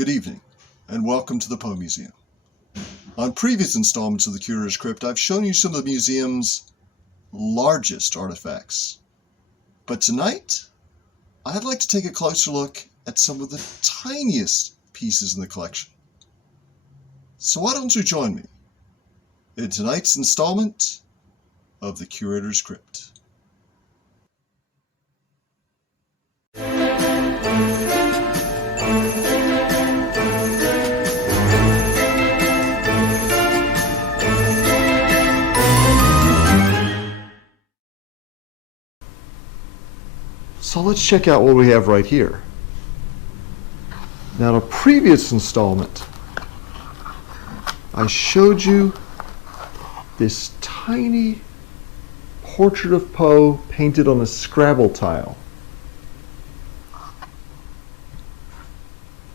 Good evening, and welcome to the Poe Museum. On previous installments of the Curator's Crypt, I've shown you some of the museum's largest artifacts. But tonight, I'd like to take a closer look at some of the tiniest pieces in the collection. So why don't you join me in tonight's installment of the Curator's Crypt. So let's check out what we have right here. Now, in a previous installment, I showed you this tiny portrait of Poe painted on a Scrabble tile.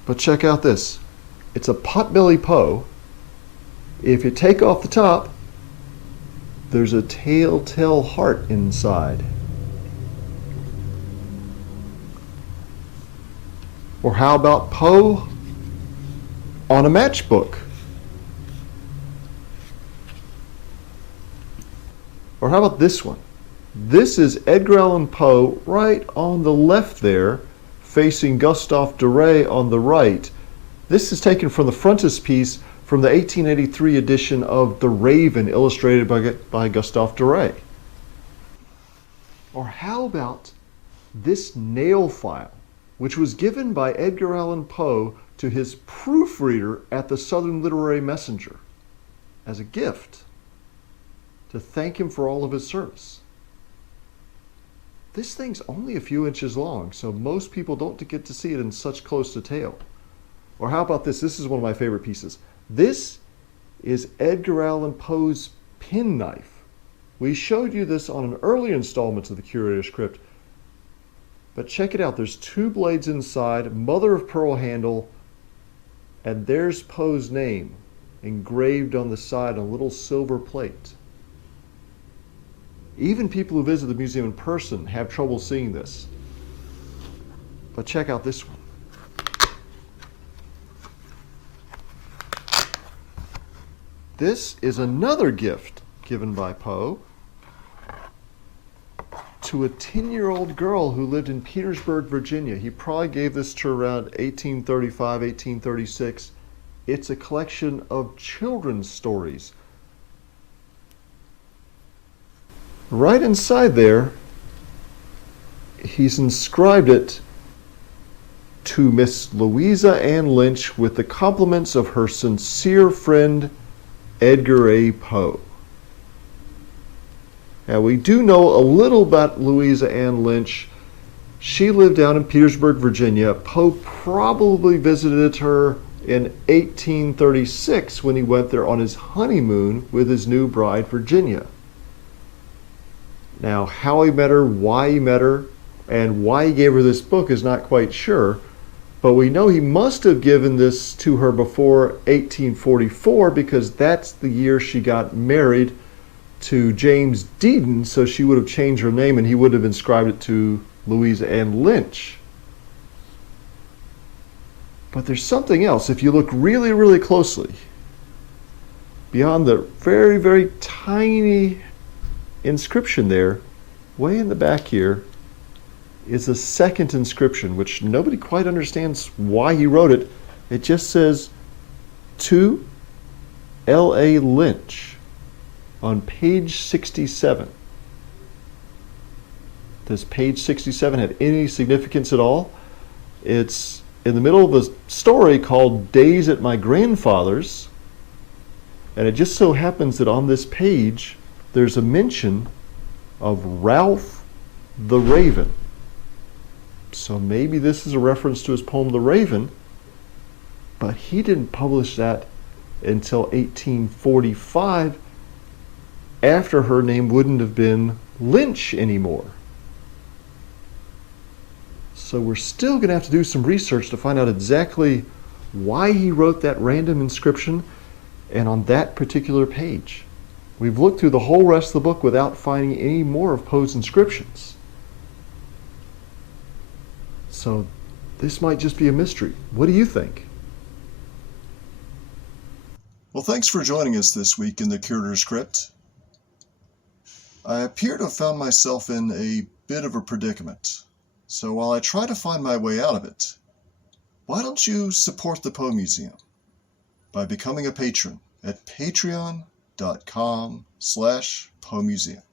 But check out this. It's a potbelly Poe. If you take off the top, there's a telltale heart inside. Or how about Poe on a matchbook? Or how about this one? This is Edgar Allan Poe right on the left there, facing Gustave Doré on the right. This is taken from the frontispiece from the 1883 edition of The Raven, illustrated by Gustave Doré. Or how about this nail file, which was given by Edgar Allan Poe to his proofreader at the Southern Literary Messenger as a gift to thank him for all of his service. This thing's only a few inches long, so most people don't get to see it in such close detail. Or how about this? This is one of my favorite pieces. This is Edgar Allan Poe's penknife. We showed you this on an earlier installment of the Curator's Crypt. But check it out, there's two blades inside, mother of pearl handle, and there's Poe's name engraved on the side on a little silver plate. Even people who visit the museum in person have trouble seeing this. But check out this one. This is another gift given by Poe to a 10-year-old girl who lived in Petersburg, Virginia. He probably gave this to her around 1835, 1836. It's a collection of children's stories. Right inside there, he's inscribed it to Miss Louisa Ann Lynch with the compliments of her sincere friend, Edgar A. Poe. Now, we do know a little about Louisa Ann Lynch. She lived down in Petersburg, Virginia. Poe probably visited her in 1836 when he went there on his honeymoon with his new bride, Virginia. Now, how he met her, and why he gave her this book is not quite sure, but we know he must have given this to her before 1844 because that's the year she got married to James Deedon, so she would have changed her name and he would have inscribed it to Louisa Ann Lynch. But there's something else. If you look really, really closely, beyond the very, very tiny inscription there, way in the back here, is a second inscription, which nobody quite understands why he wrote it. It just says, to L.A. Lynch, on page 67. Does page 67 have any significance at all? It's in the middle of a story called Days at My Grandfather's, and it just so happens that on this page there's a mention of Ralph the Raven. So maybe this is a reference to his poem The Raven, but he didn't publish that until 1845, after her name wouldn't have been Lynch anymore. So we're still going to have to do some research to find out exactly why he wrote that random inscription and on that particular page. We've looked through the whole rest of the book without finding any more of Poe's inscriptions. So this might just be a mystery. What do you think? Well, thanks for joining us this week in the Curator's Crypt. I appear to have found myself in a bit of a predicament. So while I try to find my way out of it, why don't you support the Poe Museum by becoming a patron at patreon.com/Poe Museum.